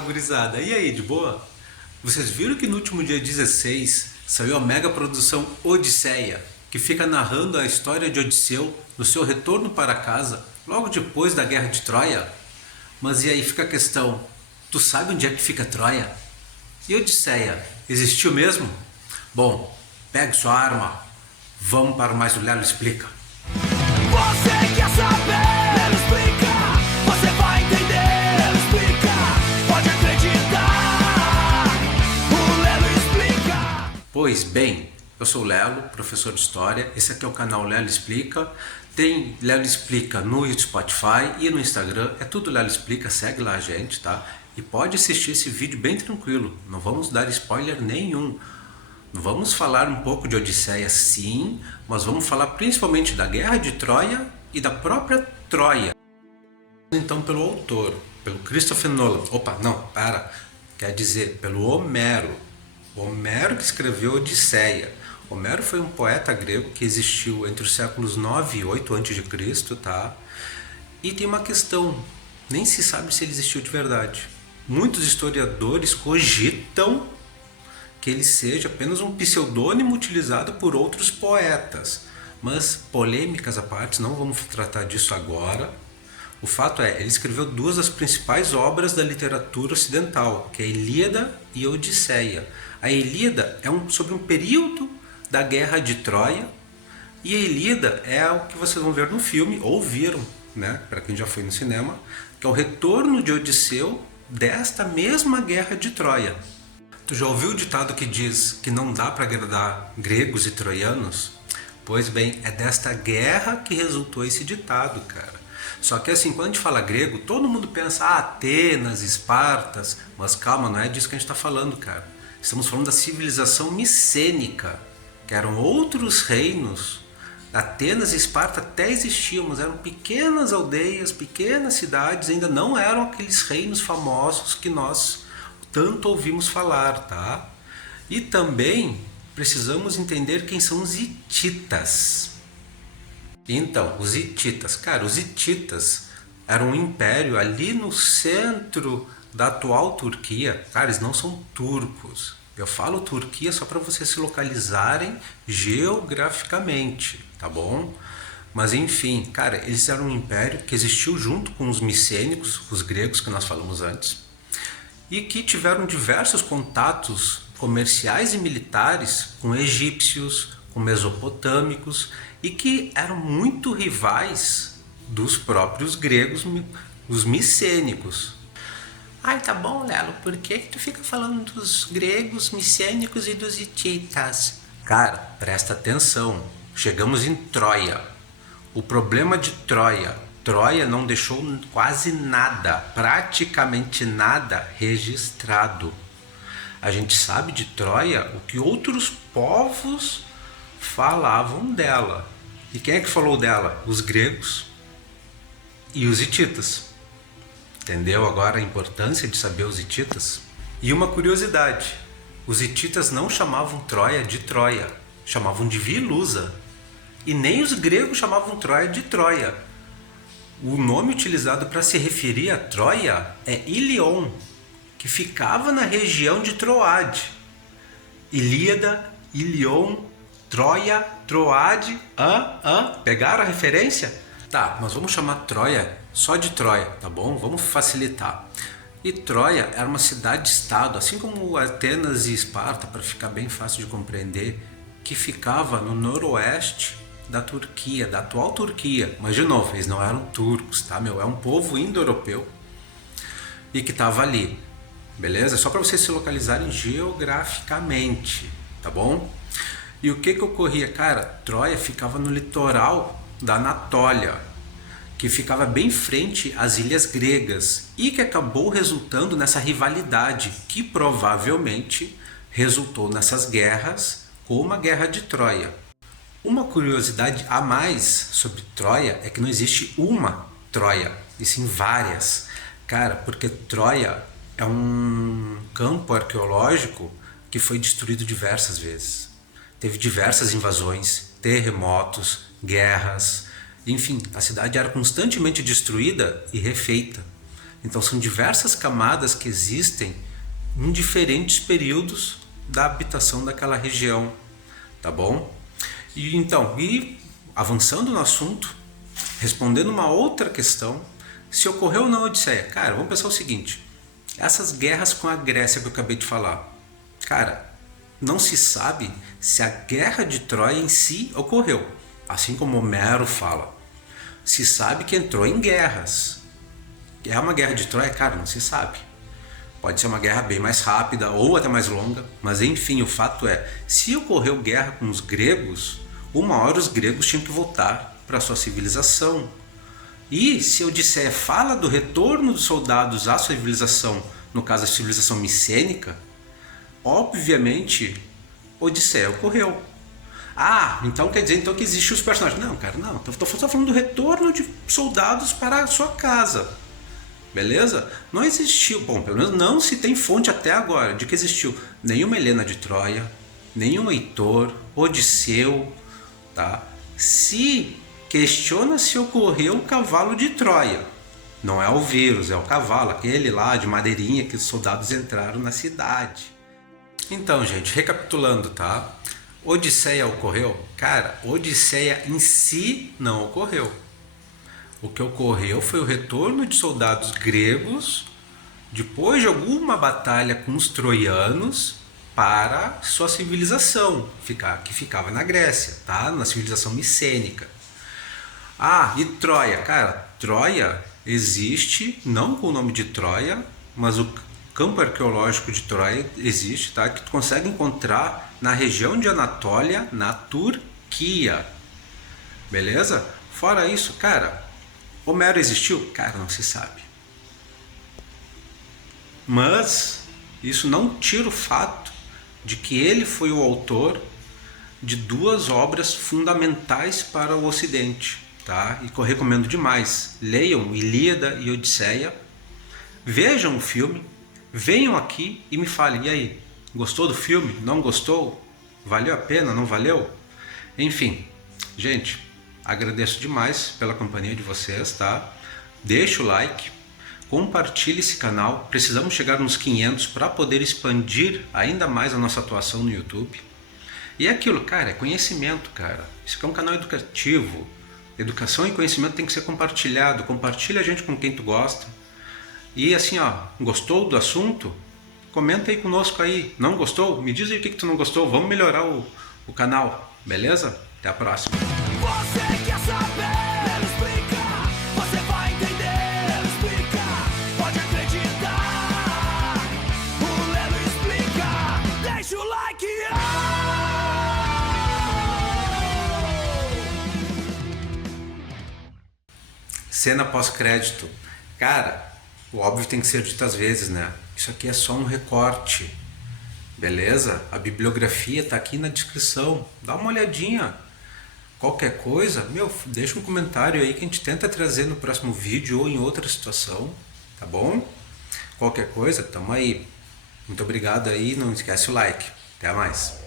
Fala, gurizada. E aí, de boa? Vocês viram que no último dia 16 saiu a mega produção Odisseia, que fica narrando a história de Odisseu no seu retorno para casa, logo depois da Guerra de Troia? Mas e aí fica a questão, tu sabe onde é que fica Troia? E Odisseia, existiu mesmo? Bom, pegue sua arma, vamos para mais o Lelo Explica. Você quer saber? Explica. Você vai entender. Explica. Pode acreditar. O Lelo Explica. Pois bem, eu sou o Lelo, professor de História. Esse aqui é o canal Lelo Explica. Tem Lelo Explica no Spotify e no Instagram. É tudo Lelo Explica, segue lá a gente, tá? E pode assistir esse vídeo bem tranquilo. Não vamos dar spoiler nenhum. Vamos falar um pouco de Odisseia, sim, mas vamos falar principalmente da Guerra de Troia e da própria Troia. Então, pelo autor, pelo Christopher Nolan. Opa, não, para. Quer dizer, pelo Homero. Homero que escreveu Odisseia. Homero foi um poeta grego que existiu entre os séculos 9 e 8 a.C., tá? E tem uma questão, nem se sabe se ele existiu de verdade. Muitos historiadores cogitam que ele seja apenas um pseudônimo utilizado por outros poetas. Mas, polêmicas à parte, não vamos tratar disso agora. O fato é, ele escreveu duas das principais obras da literatura ocidental, que é a Ilíada e a Odisseia. A Ilíada é sobre um período da Guerra de Troia, e a Ilíada é o que vocês vão ver no filme, ou viram, né, para quem já foi no cinema, que é o retorno de Odisseu desta mesma Guerra de Troia. Tu já ouviu o ditado que diz que não dá para agradar gregos e troianos? Pois bem, é desta guerra que resultou esse ditado, cara. Só que assim, quando a gente fala grego, todo mundo pensa, Atenas, Espartas, mas calma, não é disso que a gente está falando, cara. Estamos falando da civilização micênica, que eram outros reinos. Atenas e Esparta até existiam, mas eram pequenas aldeias, pequenas cidades, ainda não eram aqueles reinos famosos que nós tanto ouvimos falar, tá? E também precisamos entender quem são os hititas. Então, os hititas, cara, os hititas eram um império ali no centro da atual Turquia. Cara, eles não são turcos. Eu falo Turquia só para vocês se localizarem geograficamente, tá bom? Mas enfim, cara, eles eram um império que existiu junto com os micênicos, os gregos que nós falamos antes, e que tiveram diversos contatos comerciais e militares com egípcios, com mesopotâmicos, e que eram muito rivais dos próprios gregos, os micênicos. Ai, tá bom, Lelo, por que tu fica falando dos gregos, micênicos e dos hititas? Cara, presta atenção, chegamos em Troia. O problema de Troia não deixou quase nada, praticamente nada registrado. A gente sabe de Troia o que outros povos falavam dela. E quem é que falou dela? Os gregos e os hititas. Entendeu agora a importância de saber os hititas? E uma curiosidade, os hititas não chamavam Troia de Troia, chamavam de Vilusa. E nem os gregos chamavam Troia de Troia. O nome utilizado para se referir a Troia é Ilion, que ficava na região de Troade. Ilíada, Ilion, Troia, Troade. Pegaram a referência? Tá, mas vamos chamar Troia só de Troia, tá bom? Vamos facilitar. E Troia era uma cidade-estado, assim como Atenas e Esparta, para ficar bem fácil de compreender, que ficava no noroeste da Turquia, da atual Turquia. Mas de novo, eles não eram turcos, tá, meu? É um povo indo-europeu e que estava ali, beleza? Só para vocês se localizarem geograficamente, tá bom? E o que ocorria? Cara, Troia ficava no litoral da Anatólia, que ficava bem frente às ilhas gregas e que acabou resultando nessa rivalidade que provavelmente resultou nessas guerras, como a Guerra de Troia. Uma curiosidade a mais sobre Troia é que não existe uma Troia, e sim várias. Cara, porque Troia é um campo arqueológico que foi destruído diversas vezes. Teve diversas invasões, terremotos, guerras, enfim, a cidade era constantemente destruída e refeita. Então são diversas camadas que existem em diferentes períodos da habitação daquela região, tá bom? E avançando no assunto, respondendo uma outra questão, se ocorreu na Odisseia, cara, vamos pensar o seguinte, essas guerras com a Grécia que eu acabei de falar, cara, não se sabe se a guerra de Troia em si ocorreu, assim como Homero fala. Se sabe que entrou em guerras. É uma guerra de Troia? Cara, não se sabe. Pode ser uma guerra bem mais rápida ou até mais longa, mas enfim, o fato é, se ocorreu guerra com os gregos, uma hora os gregos tinham que voltar para a sua civilização. E se a Odisseia fala do retorno dos soldados à civilização, no caso a civilização micênica, obviamente Odisseia ocorreu. Ah, então quer dizer então que existem os personagens. Não, cara, não. Estou falando do retorno de soldados para a sua casa. Beleza? Não existiu, bom, pelo menos não se tem fonte até agora de que existiu nenhuma Helena de Troia, nenhum Heitor, Odisseu, tá? Se questiona se ocorreu o cavalo de Troia. Não é o vírus, é o cavalo, aquele lá de madeirinha que os soldados entraram na cidade. Então, gente, recapitulando, tá? Odisseia ocorreu? Cara, Odisseia em si não ocorreu. O que ocorreu foi o retorno de soldados gregos depois de alguma batalha com os troianos para sua civilização, que ficava na Grécia, tá? Na civilização micênica. Ah, e Troia? Cara, Troia existe, não com o nome de Troia, mas o campo arqueológico de Troia existe, tá? Que tu consegue encontrar na região de Anatólia, na Turquia. Beleza? Fora isso, cara, Homero existiu? Cara, não se sabe. Mas isso não tira o fato de que ele foi o autor de duas obras fundamentais para o Ocidente, tá? E que eu recomendo demais. Leiam Ilíada e Odisseia, vejam o filme, venham aqui e me falem, e aí, gostou do filme? Não gostou? Valeu a pena? Não valeu? Enfim, gente, agradeço demais pela companhia de vocês, tá? Deixa o like, compartilhe esse canal, precisamos chegar nos 500 para poder expandir ainda mais a nossa atuação no YouTube. E é aquilo, cara, é conhecimento, cara. Isso aqui é um canal educativo. Educação e conhecimento tem que ser compartilhado. Compartilha a gente com quem tu gosta. E assim, ó, gostou do assunto? Comenta aí conosco aí. Não gostou? Me diz aí o que tu não gostou. Vamos melhorar o canal, beleza? Até a próxima. Você quer saber? Explica. Você vai entender. Explica. Pode acreditar. O Lelo explica. Deixa o like. Cena pós-crédito. Cara, o óbvio tem que ser dito às vezes, né? Isso aqui é só um recorte. Beleza? A bibliografia tá aqui na descrição. Dá uma olhadinha. Qualquer coisa, deixa um comentário aí que a gente tenta trazer no próximo vídeo ou em outra situação, tá bom? Qualquer coisa, tamo aí. Muito obrigado aí, não esquece o like. Até mais.